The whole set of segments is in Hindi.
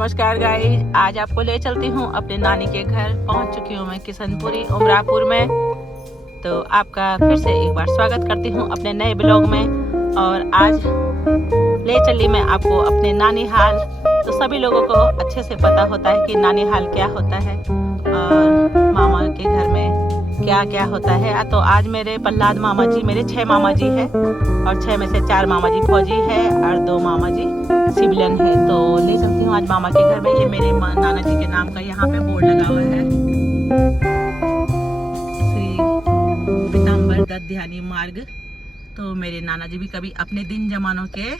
नमस्कार गाइस, आज आपको ले चलती हूँ अपने नानी के घर। पहुँच चुकी हूँ मैं किशनपुरी उमरापुर में। तो आपका फिर से एक बार स्वागत करती हूँ अपने नए ब्लॉग में। और आज ले चली मैं आपको अपने नानी हाल। तो सभी लोगों को अच्छे से पता होता है कि नानी हाल क्या होता है और मामा के घर में क्या क्या होता है। तो आज मेरे प्रहलाद मामा जी, मेरे 6 मामा जी है और 6 में से 4 मामा जी फौजी है और 2 मामा जी सिविलियन है। तो ले चलती हूँ आज मामा के घर में। ये मेरे नाना जी के नाम का यहाँ पे बोर्ड लगा हुआ है, श्री पीताम्बर दत्त ध्यानी मार्ग। तो मेरे नाना जी भी कभी अपने दिन जमानों के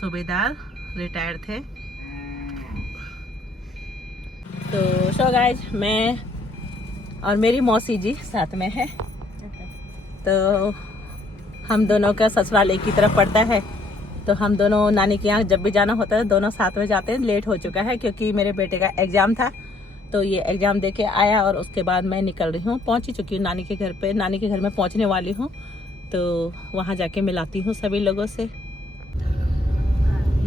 सूबेदार रिटायर थे। तो सो गाइज, मैं और मेरी मौसी जी साथ में है। तो हम दोनों का ससुराल एक ही तरफ पड़ता है। तो हम दोनों नानी के यहाँ जब भी जाना होता है दोनों साथ में जाते हैं। लेट हो चुका है क्योंकि मेरे बेटे का एग्ज़ाम था, तो ये एग्ज़ाम दे के आया और उसके बाद मैं निकल रही हूँ। पहुँच ही चुकी हूँ नानी के घर पे। नानी के घर में पहुँचने वाली हूँ, तो वहाँ जाके मिलाती हूँ सभी लोगों से। ये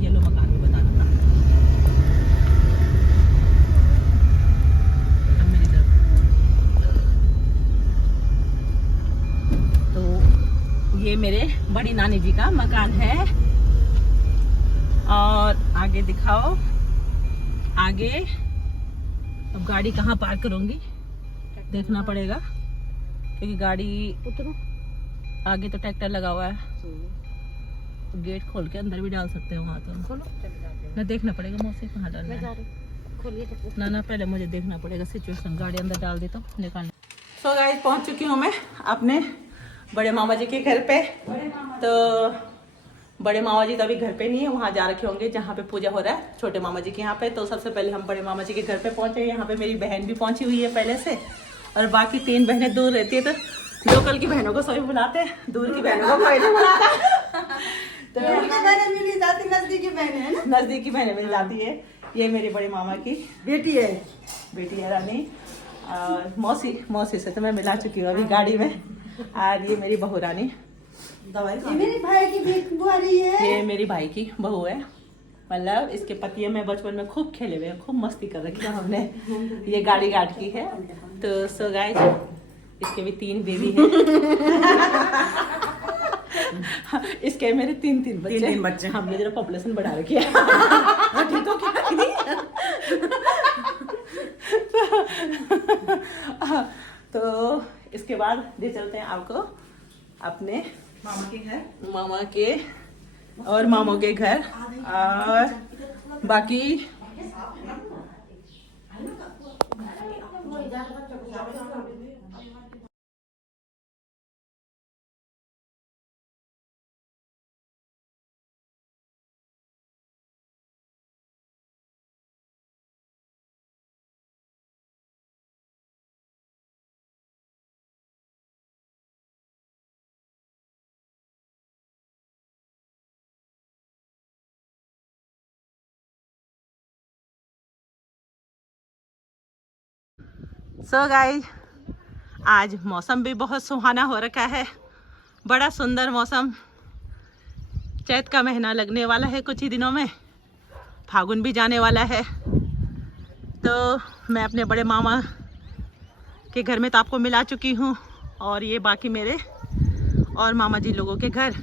लो मकान भी बताना। तो ये मेरे बड़ी नानी जी का मकान है। और आगे दिखाओ, आगे अब गाड़ी कहाँ पार्क करूँगी देखना पड़ेगा क्योंकि गाड़ी उतरो। आगे तो ट्रैक्टर लगा हुआ है, तो गेट खोल के अंदर भी डाल सकते हो। वहाँ तो खोलो ना, देखना पड़ेगा मौसी कहाँ डालना है। ना ना, पहले मुझे देखना पड़ेगा सिचुएशन। गाड़ी अंदर डाल देता हूँ, निकालना। सो गाइस, पहुँच चुकी हूँ मैं अपने बड़े मामा जी के घर पे। तो बड़े मामा जी तो अभी घर पे नहीं है, वहाँ जा रखे होंगे जहाँ पे पूजा हो रहा है छोटे मामा जी के यहाँ पे। तो सबसे पहले हम बड़े मामा जी के घर पे पहुँचे। यहाँ पे मेरी बहन भी पहुँची हुई है पहले से, और बाकी 3 बहनें दूर रहती है। तो लोकल की बहनों को सभी बुलाते हैं, दूर की बहनों को कोई नहीं बुलाता। तो मिली जाती, नजदीकी बहन है ना, नजदीकी बहनें मिल जाती है। ये मेरे बड़े मामा की बेटी है रानी। और मौसी से तो मैं मिला चुकी हूँ अभी गाड़ी में। और ये मेरी बहू रानी, ये मेरे भाई की बुआरी है। ये मेरी भाई की बहू है। मतलब इसके पति में बचपन में खूब खेले हुए हैं, खूब मस्ती कर रखी है हमने। ये गाड़ी घाट की है। तो सो गाइस, इसके भी 3 बेबी हैं। इसके मेरे 3 बच्चे। हमने जरा पॉपुलेशन बढ़ा रखी है। ठीक हो क्या? तो इसके बाद ले चलते हैं आपको अपने मामा के और मामों के घर। और बाकी सो गाइस, आज मौसम भी बहुत सुहाना हो रखा है। बड़ा सुंदर मौसम। चैत का महीना लगने वाला है कुछ ही दिनों में, फागुन भी जाने वाला है। तो मैं अपने बड़े मामा के घर में तो आपको मिला चुकी हूँ, और ये बाकी मेरे और मामा जी लोगों के घर।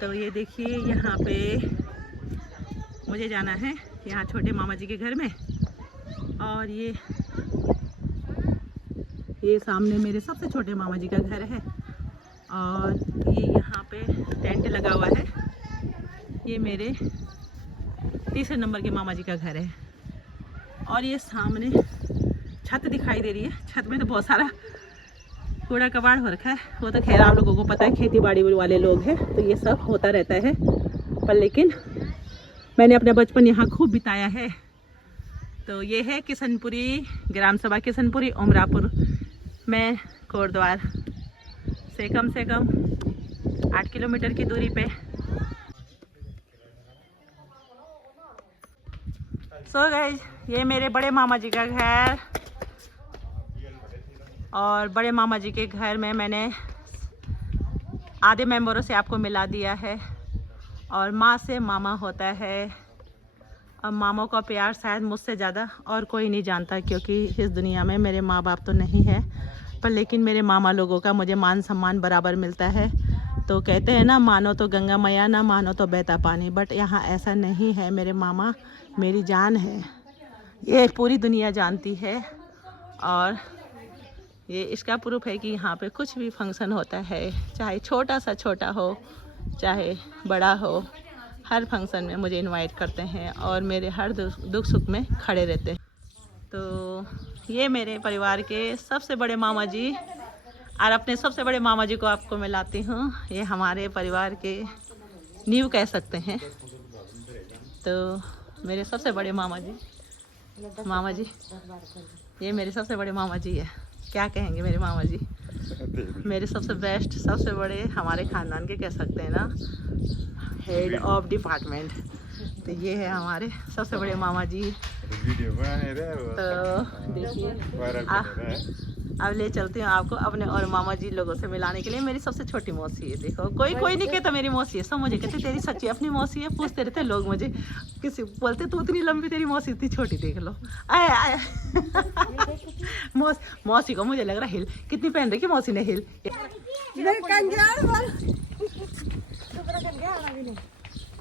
तो ये देखिए, यहाँ पे मुझे जाना है यहाँ छोटे मामा जी के घर में। और ये सामने मेरे सबसे छोटे मामा जी का घर है। और ये यहाँ पे टेंट लगा हुआ है। ये मेरे 3 नंबर के मामा जी का घर है। और ये सामने छत दिखाई दे रही है। छत में तो बहुत सारा कूड़ा कबाड़ हो रखा है। वो तो खैर आप लोगों को पता है, खेती बाड़ी वाले लोग हैं तो ये सब होता रहता है। पर लेकिन मैंने अपना बचपन यहाँ खूब बिताया है। तो ये है किशनपुरी, ग्राम सभा किशनपुरी उमरापुर में कोटद्वार से कम 8 किलोमीटर की दूरी पे। सो गाइस, ये मेरे बड़े मामा जी का घर। और बड़े मामा जी के घर में मैंने आधे मेंबरों से आपको मिला दिया है। और माँ से मामा होता है अब मामों का प्यार शायद मुझसे ज़्यादा और कोई नहीं जानता, क्योंकि इस दुनिया में मेरे माँ बाप तो नहीं है, पर लेकिन मेरे मामा लोगों का मुझे मान सम्मान बराबर मिलता है। तो कहते हैं ना, मानो तो गंगा मैया, ना मानो तो बहता पानी, बट यहाँ ऐसा नहीं है। मेरे मामा मेरी जान है, ये पूरी दुनिया जानती है। और ये इसका प्रूफ है कि यहाँ पे कुछ भी फंक्शन होता है, चाहे छोटा सा छोटा हो चाहे बड़ा हो, हर फंक्शन में मुझे इनवाइट करते हैं और मेरे हर दुख सुख में खड़े रहते हैं। तो ये मेरे परिवार के सबसे बड़े मामा जी, और अपने सबसे बड़े मामा जी को आपको मैं लाती हूँ। ये हमारे परिवार के नींव कह सकते हैं। तो मेरे सबसे बड़े मामा जी, ये मेरे सबसे बड़े मामा जी है। क्या कहेंगे मेरे मामा जी, मेरे सबसे बेस्ट, सबसे बड़े हमारे ख़ानदान के कह सकते हैं ना, हेड ऑफ डिपार्टमेंट। तो ये है हमारे सबसे बड़े मामा जी। तो देखिए, अब ले चलती हूँ आपको अपने और मामा जी लोगों से मिलाने के लिए। मेरी सबसे छोटी मौसी है। देखो, कोई नहीं कहता मेरी मौसी है, सब मुझे कहते तेरी सच्ची अपनी मौसी है। पूछते रहते लोग मुझे, किसी बोलते तू इतनी लंबी, तेरी मौसी इतनी छोटी, देख लो। आए मौसी को मुझे लग रहा हिल कितनी पहन रखी मौसी ने, हिल।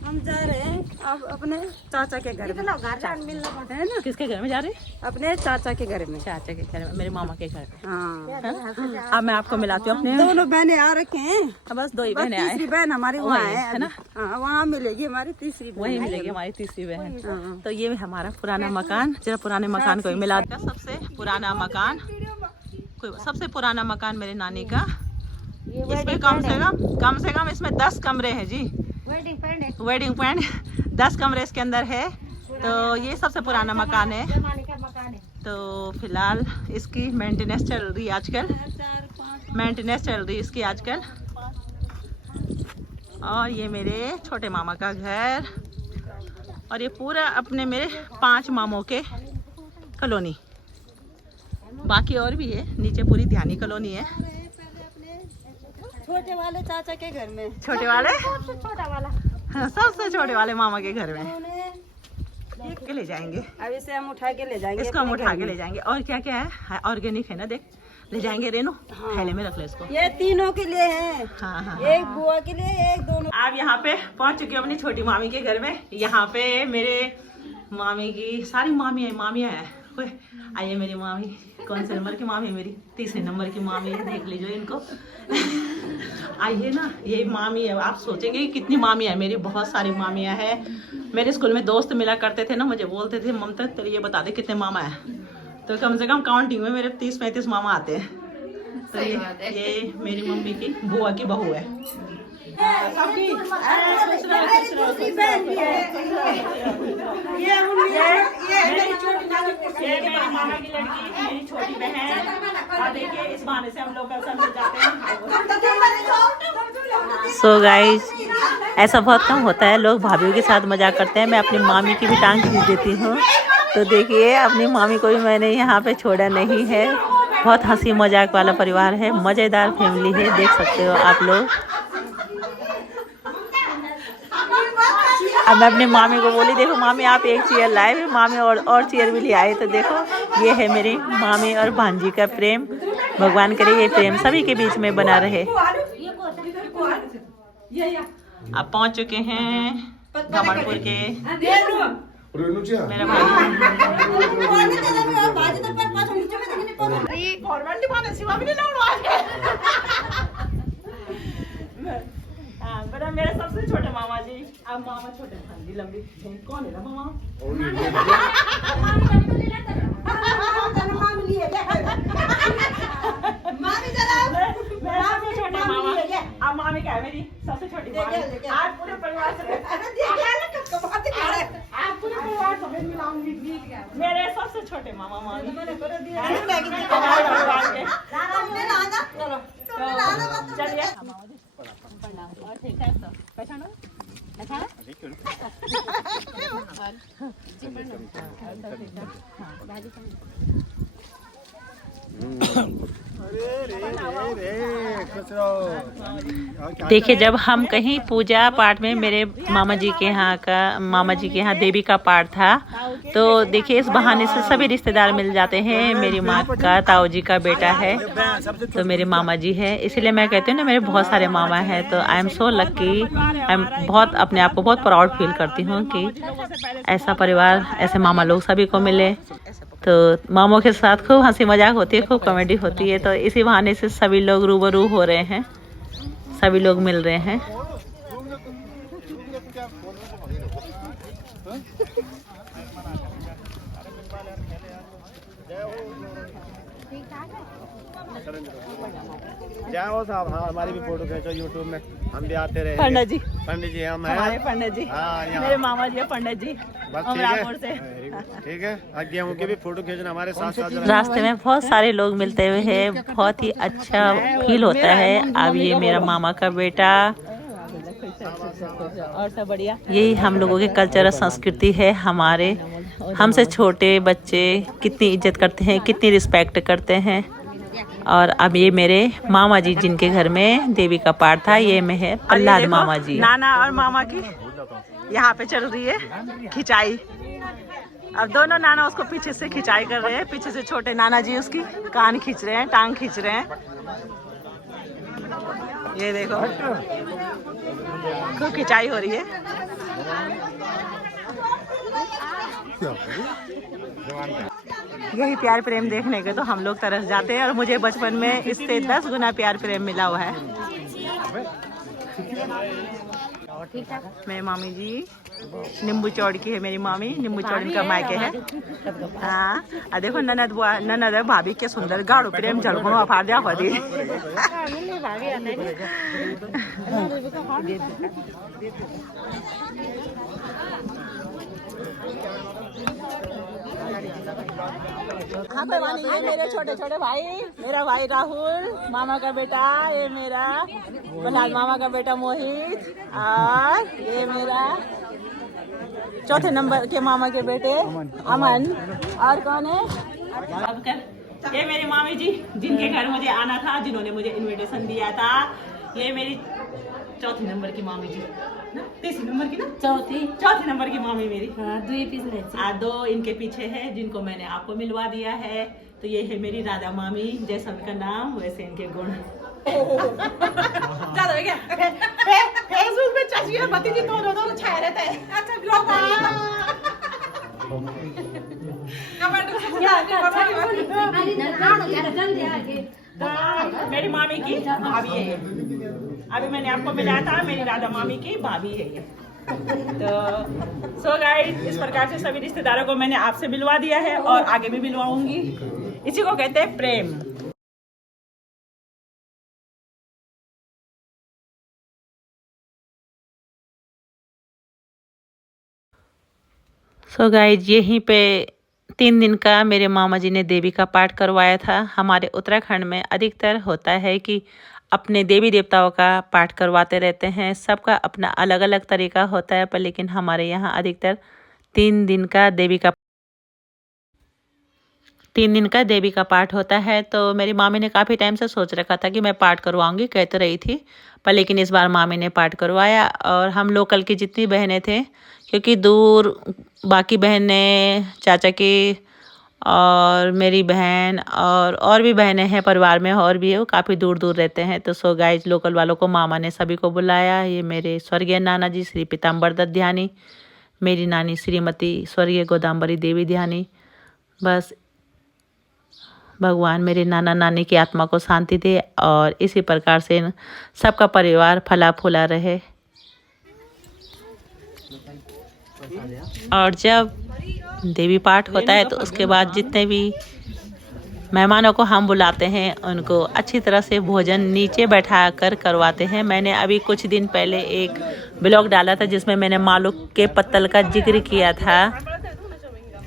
हम जा रहे हैं अब अपने चाचा के घर में। मिलना पड़ता है ना। किसके घर में जा रहे हैं? अपने चाचा के घर में। चाचा के घर में, मेरे मामा के घर में। हाँ, अब मैं आपको मिलाती हूँ अपने। दोनों बहनें आ रखे हैं, बस 2 ही बहनें आए। तीसरी बहन हमारी वहाँ है ना, वहाँ मिलेगी हमारी तीसरी बहन। वही मिलेगी हमारी तीसरी बहन। तो ये हमारा पुराना मकान, जरा पुराने मकान को मिला। सबसे पुराना मकान, सबसे पुराना मकान मेरे नानी का। इसमें कम से कम इसमें 10 कमरे हैं जी। वेडिंग पॉइंट 10 कमरे इसके अंदर है। तो ये सबसे पुराना मकान है। तो फिलहाल इसकी मेंटेनेंस चल रही है आजकल, इसकी आजकल। और ये मेरे छोटे मामा का घर, और ये पूरा अपने मेरे 5 मामों के कॉलोनी। बाकी और भी है, नीचे पूरी ध्यानी कॉलोनी है। छोटे वाले चाचा के घर में, छोटे वाले, छोटा वाला, हाँ, सबसे छोटे वाले मामा के घर में के ले जाएंगे। अब इसे हम उठा के ले जाएंगे, इसको हम उठा के ले जाएंगे। और क्या क्या है, ऑर्गेनिक है ना, देख ले जाएंगे। रेनू, थैले में रख ले इसको। ये तीनों के लिए है। हाँ। एक बुआ के लिए, एक दोनों। आप यहाँ पे पहुँच चुके हो अपनी छोटी मामी के घर में। यहाँ पे मेरे मामी की सारी मामियाँ हैं। आइए मेरी मामी, कौन से नंबर की मामी है? मेरी तीसरे नंबर की मामी है, देख लीजिए इनको। आइए ना, ये मामी है। आप सोचेंगे कि कितनी मामियाँ है, मेरी बहुत सारी मामियाँ हैं। मेरे स्कूल में दोस्त मिला करते थे ना, मुझे बोलते थे ममता तेरे ये बता दे कितने मामा है। तो कम से कम काउंटिंग में मेरे 30-35 मामा आते हैं। तो ये मेरी मम्मी की बुआ की बहू है। सबकी मेरी मामा की लड़की, मेरी छोटी बहन। और देखिए, इस बहाने से हम लोग सब मिल जाते हैं। सो गाइस, ऐसा बहुत कम होता है, लोग भाभीयों के साथ मजाक करते हैं। मैं अपनी मामी की भी टांग खींच देती हूँ। तो देखिए, अपनी मामी को भी मैंने यहाँ पे छोड़ा नहीं है। बहुत हंसी मजाक वाला परिवार है, मज़ेदार फैमिली है, देख सकते हो आप लोग। अब मैं अपनी मामी को बोली, देखो मामी आप एक चेयर लाए, फिर मामी और चेयर भी ले आए। तो देखो, ये है मेरी मामी और भांजी का प्रेम। भगवान करे ये प्रेम सभी के बीच में बना रहे। अब पहुंच चुके हैं गमनपुर के मेरा बड़ा मेरे सबसे छोटे मामा जी। अब मामा छोटे भांजी लंबी कौन है ना मामा? छोटे मामा। अब मामी क्या है मेरी सबसे छोटी मामी। आज पूरे परिवार से मिलाऊंगी मेरे सबसे छोटे मामा मामी। चलिए ठीक है, तो पहचानो देखिए, जब हम कहीं पूजा पाठ में, मेरे मामा जी के यहाँ देवी का पाठ था, तो देखिए इस बहाने से सभी रिश्तेदार मिल जाते हैं। मेरी माँ का ताऊ जी का बेटा है तो मेरे मामा जी है, इसीलिए मैं कहती हूँ ना मेरे बहुत सारे मामा हैं। तो आई एम सो लकी, बहुत अपने आप को बहुत प्राउड फील करती हूँ कि ऐसा परिवार, ऐसे मामा लोग सभी को मिले। तो मामों के साथ खूब हंसी मजाक होती है, खूब कॉमेडी होती है। तो इसी बहाने से सभी लोग रूबरू हो रहे हैं, सभी लोग मिल रहे हैं। जाओ साहब, हाँ हमारी भी फोटो खींचो यूट्यूब में, हम भी आते रहे। पंडित जी, हम हमारे पंडित जी, हाँ, मेरे मामा जी है पंडित जी, अमरापुर से। ठीक है, आगे उनके भी फोटो खींचना हमारे साथ साथ। रास्ते में बहुत सारे लोग मिलते हुए हैं, बहुत ही अच्छा फील होता है। अब ये मेरा मामा का बेटा, और सब बढ़िया। यही हम लोगों की कल्चर और संस्कृति है। हमारे हमसे छोटे बच्चे कितनी इज्जत करते हैं, कितनी रिस्पेक्ट करते हैं। और अब ये मेरे मामा जी जिनके घर में देवी का पाठ था, ये में है प्रहलाद मामा जी। नाना और मामा की यहाँ पे चल रही है खिंचाई। अब दोनों नाना उसको पीछे से खिंचाई कर रहे हैं, पीछे से छोटे नाना जी उसकी कान खींच रहे हैं, टांग खींच रहे हैं। ये देखो खूब खिंचाई हो रही है। यही प्यार प्रेम देखने के तो हम लोग तरस जाते हैं, और मुझे बचपन में इससे 10 गुना प्यार प्रेम मिला हुआ है। मेरी मामी जी नींबू चौड़ की है, मेरी मामी नींबू चौड़ का मायके है। हाँ, और देखो ननद भाभी के सुंदर गाढ़ो प्रेम झलकुनो अफार दिया होती। हाँ कोई बात नहीं, ये मेरे छोटे छोटे भाई, मेरा भाई राहुल मामा का बेटा, ये मेरा प्रहलाद मामा का बेटा मोहित, और ये मेरा चौथे नंबर के मामा के बेटे अमन। और कौन है? ये मेरी मामी जी जिनके घर मुझे आना था, जिन्होंने मुझे इनविटेशन दिया था। ये मेरी चौथी नंबर की मामी जी, तीसरी नंबर की ना, चौथी नंबर की मामी मेरी। दो इनके पीछे है जिनको मैंने आपको मिलवा दिया है। तो ये है मेरी राधा मामी, जैसा उनका नाम वैसे इनके गुण। ज्यादा हो गया। फेसबुक पे चाची और भतीजी दोनों छाए रहते हैं। अच्छा ब्लॉग मेरी मामी की भाभी है ये, अभी मैंने आपको मिलाया था, मेरी राधा मामी की भाभी है ये। तो सो गाइस, इस प्रकार से सभी रिश्तेदारों को मैंने आपसे मिलवा दिया है, और आगे भी मिलवाऊंगी। इसी को कहते हैं प्रेम। सो गाइस, यहीं पे 3 दिन का मेरे मामा जी ने देवी का पाठ करवाया था। हमारे उत्तराखंड में अधिकतर होता है कि अपने देवी देवताओं का पाठ करवाते रहते हैं। सबका अपना अलग अलग तरीका होता है, पर लेकिन हमारे यहाँ अधिकतर 3 दिन का देवी का पाठ होता है। तो मेरी मामी ने काफ़ी टाइम से सोच रखा था कि मैं पाठ करवाऊंगी, कह तो रही थी, पर लेकिन इस बार मामी ने पाठ करवाया। और हम लोकल की जितनी बहनें थे, क्योंकि दूर बाकी बहनें, चाचा की और मेरी बहन और भी बहनें हैं परिवार में, और भी है, वो काफ़ी दूर दूर रहते हैं। तो सो गाइस, लोकल वालों को मामा ने सभी को बुलाया। ये मेरे स्वर्गीय नाना जी श्री पीताम्बर दत्त ध्यानी, मेरी नानी श्रीमती स्वर्गीय गोदाम्बरी देवी ध्यानी। बस भगवान मेरे नाना नानी की आत्मा को शांति दे, और इसी प्रकार से सबका परिवार फला फूला रहे। और जब देवी पाठ होता है तो उसके बाद जितने भी मेहमानों को हम बुलाते हैं, उनको अच्छी तरह से भोजन नीचे बैठा कर करवाते हैं। मैंने अभी कुछ दिन पहले एक ब्लॉग डाला था जिसमें मैंने मालू के पत्तल का जिक्र किया था।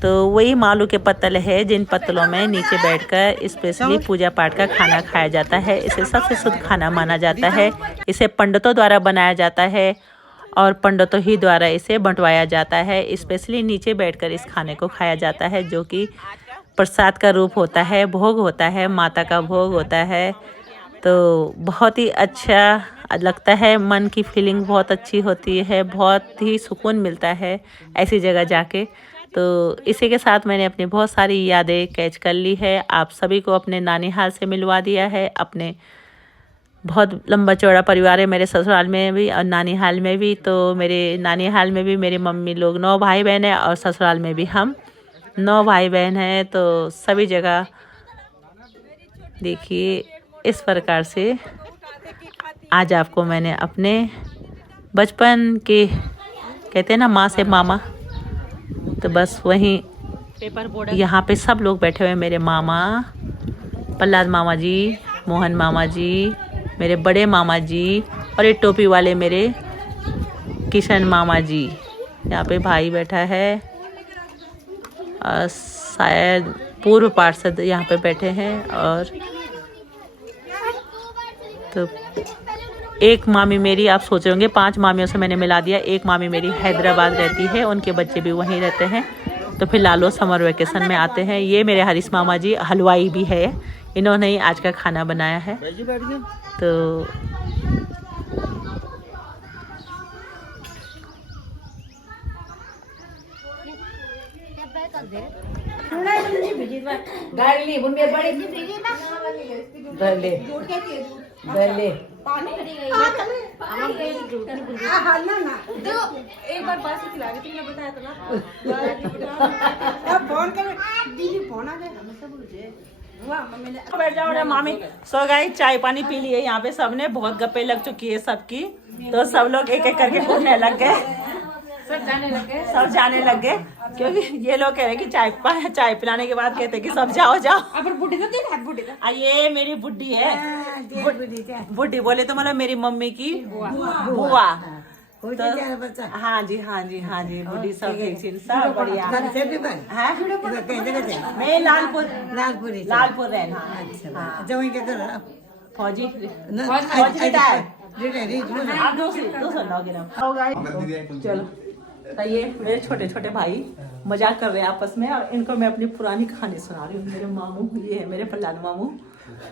तो वही मालू के पत्तल है जिन पत्तलों में नीचे बैठकर स्पेशली पूजा पाठ का खाना खाया जाता है। इसे सबसे शुद्ध खाना माना जाता है। इसे पंडितों द्वारा बनाया जाता है और पंडितों ही द्वारा इसे बंटवाया जाता है। स्पेशली नीचे बैठकर इस खाने को खाया जाता है, जो कि प्रसाद का रूप होता है, भोग होता है, माता का भोग होता है। तो बहुत ही अच्छा लगता है, मन की फीलिंग बहुत अच्छी होती है, बहुत ही सुकून मिलता है ऐसी जगह जाके। तो इसी के साथ मैंने अपनी बहुत सारी यादें कैच कर ली है, आप सभी को अपने नानी हाल से मिलवा दिया है। अपने बहुत लंबा चौड़ा परिवार है मेरे ससुराल में भी और नानी हाल में भी। तो मेरे नानी हाल में भी मेरी मम्मी लोग 9 भाई बहन हैं और ससुराल में भी हम 9 भाई बहन हैं। तो सभी जगह देखिए इस प्रकार से आज आपको मैंने अपने बचपन के, कहते हैं ना माँ से मामा, तो बस वहीं यहाँ पे सब लोग बैठे हुए हैं। मेरे मामा, प्रहलाद मामा जी, मोहन मामा जी, मेरे बड़े मामा जी और ये टोपी वाले मेरे किशन मामा जी। यहाँ पे भाई बैठा है और शायद पूर्व पार्षद यहाँ पे बैठे हैं। और तो एक मामी मेरी, आप सोच रहे होंगे 5 मामियों से मैंने मिला दिया, एक मामी मेरी हैदराबाद रहती है, उनके बच्चे भी वहीं रहते हैं। तो फिलहाल वो समर वेकेशन में आते हैं। ये मेरे हरीश मामा जी हलवाई भी है, इन्होंने ही आज का खाना बनाया है। तो एक बार बात खिला रही थी, मैं बताया था ना। फोन कर दीदी, फोन आ गया। बैठ जाओ रे मामी। सो गाइस चाय पानी पी लिए यहाँ पे सबने, बहुत गप्पे लग चुकी है सबकी। तो सब लोग एक एक करके घूमने लग गए, सब जाने लग गए क्योंकि ये लोग कह रहे कि चाय पिलाने के बाद कहते कि सब जाओ जाओ। ये मेरी बुड्ढी है, बुड्ढी बोले तो मतलब मेरी मम्मी की बुआ। तो हाँ जी हाँ जी हाँ जी, बुढ़ी सब ठीक, सब बढ़िया है। मैं लालपुर रहन। हाँ फौजी चलो। तो ये मेरे छोटे छोटे भाई मजाक कर रहे हैं आपस में और इनको मैं अपनी पुरानी कहानी सुना रही हूँ। मेरे मामू, ये है मेरे प्रहलाद मामू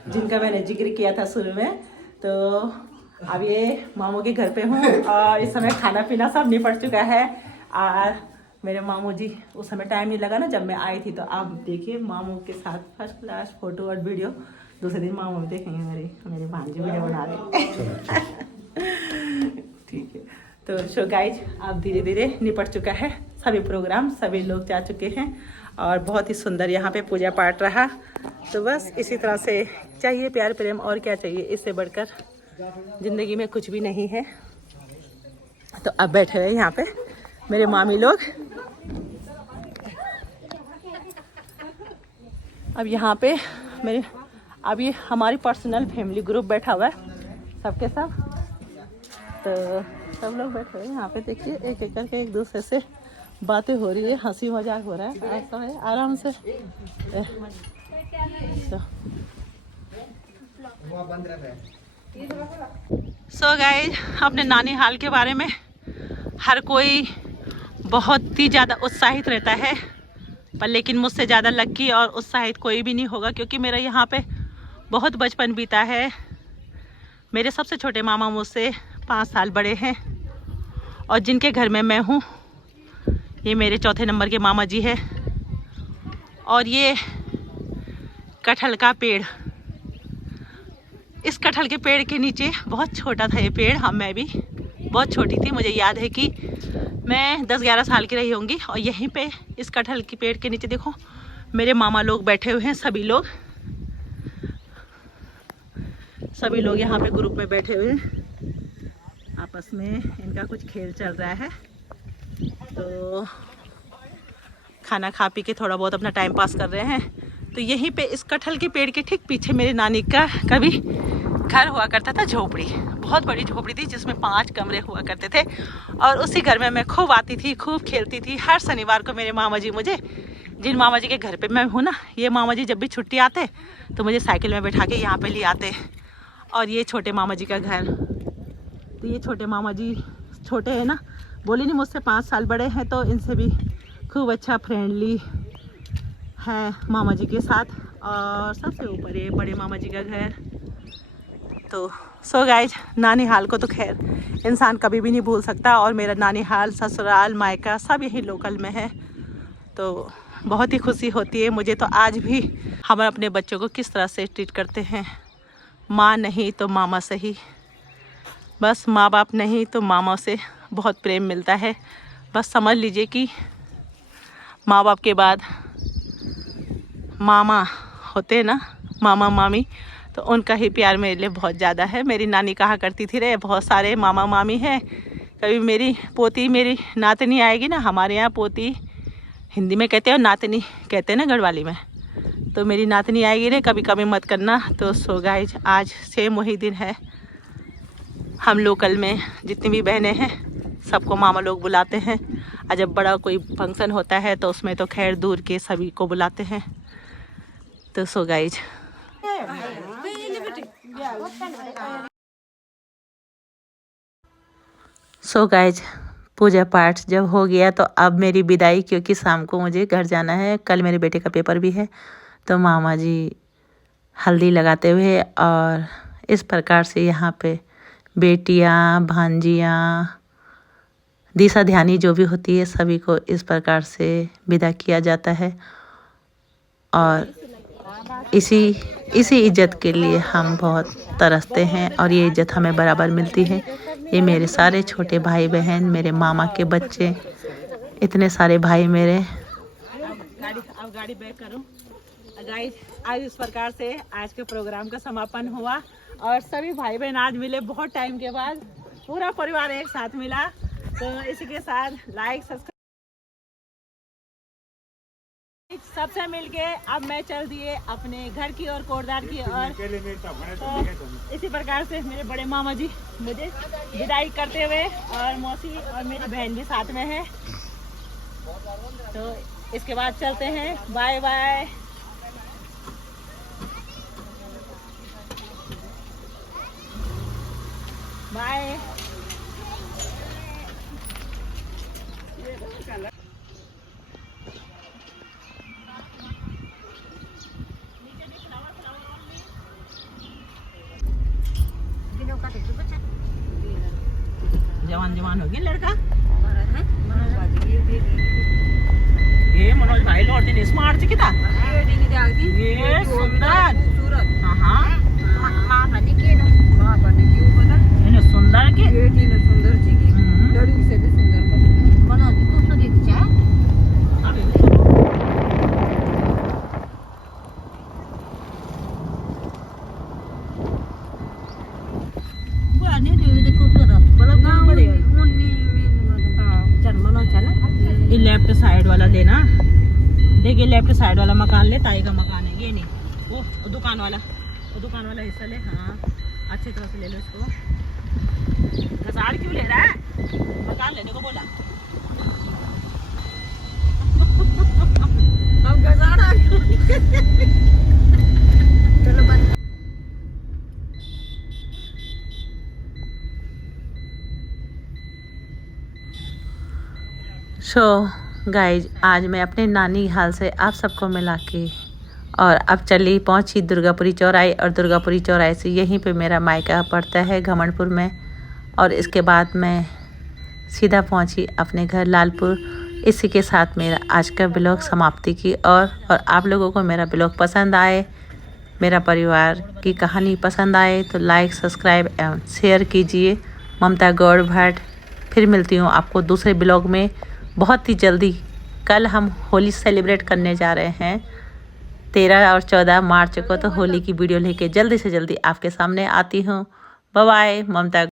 जिनका मैंने जिक्र किया था शुरू में। तो अब ये मामू के घर पे हूँ और इस समय खाना पीना सब निपट चुका है। और मेरे मामू जी, उस समय टाइम नहीं लगा ना जब मैं आई थी। तो आप देखिए मामू के साथ फर्स्ट क्लास फोटो और वीडियो। दूसरे दिन मामू भी देखेंगे, मेरे भांजी वीडियो बना रहे। ठीक है, तो शो गाइज अब धीरे धीरे निपट चुका है सभी प्रोग्राम, सभी लोग जा चुके हैं और बहुत ही सुंदर यहाँ पे पूजा पाठ रहा। तो बस इसी तरह से चाहिए प्यार प्रेम, और क्या चाहिए, इससे बढ़कर ज़िंदगी में कुछ भी नहीं है। तो अब बैठे हुए यहाँ पे मेरे मामी लोग। अब यहाँ पे मेरे, अब ये हमारी पर्सनल फैमिली ग्रुप बैठा हुआ है सबके सब। तो सब लोग बैठे हुए यहाँ पे, देखिए एक एक करके एक दूसरे से बातें हो रही है, हंसी मजाक हो रहा है, ऐसा है आराम से। सो गाइस, अपने नानी हाल के बारे में हर कोई बहुत ही ज़्यादा उत्साहित रहता है, पर लेकिन मुझसे ज़्यादा लकी और उत्साहित कोई भी नहीं होगा क्योंकि मेरा यहाँ पे बहुत बचपन बीता है। मेरे सबसे छोटे मामा मुझसे 5 साल बड़े हैं और जिनके घर में मैं हूँ ये मेरे चौथे नंबर के मामा जी है। और ये कटहल का पेड़, इस कटहल के पेड़ के नीचे, बहुत छोटा था ये पेड़, हाँ मैं भी बहुत छोटी थी, मुझे याद है कि मैं 10-11 साल की रही होंगी। और यहीं पे इस कटहल के पेड़ के नीचे देखो मेरे मामा लोग बैठे हुए हैं, सभी लोग यहाँ पे ग्रुप में बैठे हुए हैं, आपस में इनका कुछ खेल चल रहा है। तो खाना खा पी के थोड़ा बहुत अपना टाइम पास कर रहे हैं। तो यहीं पे इस कटहल के पेड़ के ठीक पीछे मेरे नानी का कभी घर हुआ करता था, झोपड़ी, बहुत बड़ी झोपड़ी थी जिसमें 5 कमरे हुआ करते थे। और उसी घर में मैं खूब आती थी, खूब खेलती थी। हर शनिवार को मेरे मामा जी मुझे, जिन मामा जी के घर पे मैं हूँ ना, ये मामा जी जब भी छुट्टी आते तो मुझे साइकिल में बैठा के यहाँ पे ले आते। और ये छोटे मामा जी का घर, तो ये छोटे मामा जी छोटे हैं ना, बोली नहीं मुझसे 5 साल बड़े हैं, तो इनसे भी खूब अच्छा फ्रेंडली है मामा जी के साथ, और सबसे ऊपर ये बड़े मामा जी का घर। तो सो गाइज, नानी हाल को तो खैर इंसान कभी भी नहीं भूल सकता, और मेरा नानी हाल, ससुराल, मायका सब यही लोकल में है। तो बहुत ही खुशी होती है मुझे तो आज भी हम अपने बच्चों को किस तरह से ट्रीट करते हैं। माँ नहीं तो मामा सही, बस माँ बाप नहीं तो मामा से बहुत प्रेम मिलता है। बस समझ लीजिए कि माँ बाप के बाद मामा होते हैं ना, मामा मामी, तो उनका ही प्यार मेरे लिए बहुत ज़्यादा है। मेरी नानी कहा करती थी, रे बहुत सारे मामा मामी हैं, कभी मेरी पोती, मेरी नातनी आएगी ना, हमारे यहाँ पोती हिंदी में कहते हैं और नातनी कहते हैं ना गढ़वाली में, तो मेरी नातनी आएगी रे, कभी कभी मत करना। तो सो गाइज, आज सेम वही दिन है। हम लोकल में जितनी भी बहनें हैं सबको मामा लोग बुलाते हैं, और जब बड़ा कोई फंक्शन होता है तो उसमें तो खैर दूर के सभी को बुलाते हैं। तो सो गाइज, पूजा पाठ जब हो गया तो अब मेरी विदाई, क्योंकि शाम को मुझे घर जाना है। कल मेरे बेटे का पेपर भी है। तो मामा जी हल्दी लगाते हुए, और इस प्रकार से यहाँ पे बेटियाँ, भांजियाँ, दिशा ध्यानी जो भी होती है सभी को इस प्रकार से विदा किया जाता है। और इसी इज्जत के लिए हम बहुत तरसते हैं, और ये इज्जत हमें बराबर मिलती है। ये मेरे सारे छोटे भाई बहन, मेरे मामा के बच्चे, इतने सारे भाई मेरे। अब गाड़ी बैक करूं। गाइस, आज इस प्रकार से आज के प्रोग्राम का समापन हुआ, और सभी भाई बहन आज मिले बहुत टाइम के बाद, पूरा परिवार एक साथ मिला। तो इसी के साथ लाइक, सब्सक्राइब सबसे मिलके अब मैं चल दिए अपने घर की और कोटद्वार की ओर। तो इसी प्रकार से मेरे बड़े मामा जी मुझे विदाई करते हुए, और मौसी और मेरी बहन भी साथ में है। तो इसके बाद चलते हैं, बाय बाय। बाय। जवान हो गया लड़का। ये मनोज भाई लौट दिन स्मार्ट से किता ये सुंदर। हाँ इन्हें सुंदर के सुंदर ची की लड़की से भी सुंदर मनोज को तो देख जा। लेफ्ट साइड वाला लेना, देखिए लेफ्ट साइड वाला मकान ले, ताई का मकान है ये, नहीं वो दुकान वाला, हिस्सा ले। हाँ अच्छी तरह से ले लो इसको। घसाड़ क्यों ले रहा है, मकान लेने को बोला। अब घसाड़ा चलो बंद। सो गाइज, आज मैं अपने नानी हाल से आप सबको मिला के और अब चली पहुंची दुर्गापुरी चौराहे, और दुर्गापुरी चौराहे से यहीं पे मेरा मायका पड़ता है घमंडपुर में। और इसके बाद मैं सीधा पहुंची अपने घर लालपुर। इसी के साथ मेरा आज का ब्लॉग समाप्ति की, और आप लोगों को मेरा ब्लॉग पसंद आए, मेरा परिवार की कहानी पसंद आए तो लाइक, सब्सक्राइब एवं शेयर कीजिए। ममता गौड़ भट्ट फिर मिलती हूँ आपको दूसरे ब्लॉग में बहुत ही जल्दी। कल हम होली सेलिब्रेट करने जा रहे हैं 13 और 14 मार्च को, तो होली की वीडियो लेके जल्दी से जल्दी आपके सामने आती हूँ। Bye bye. ममता।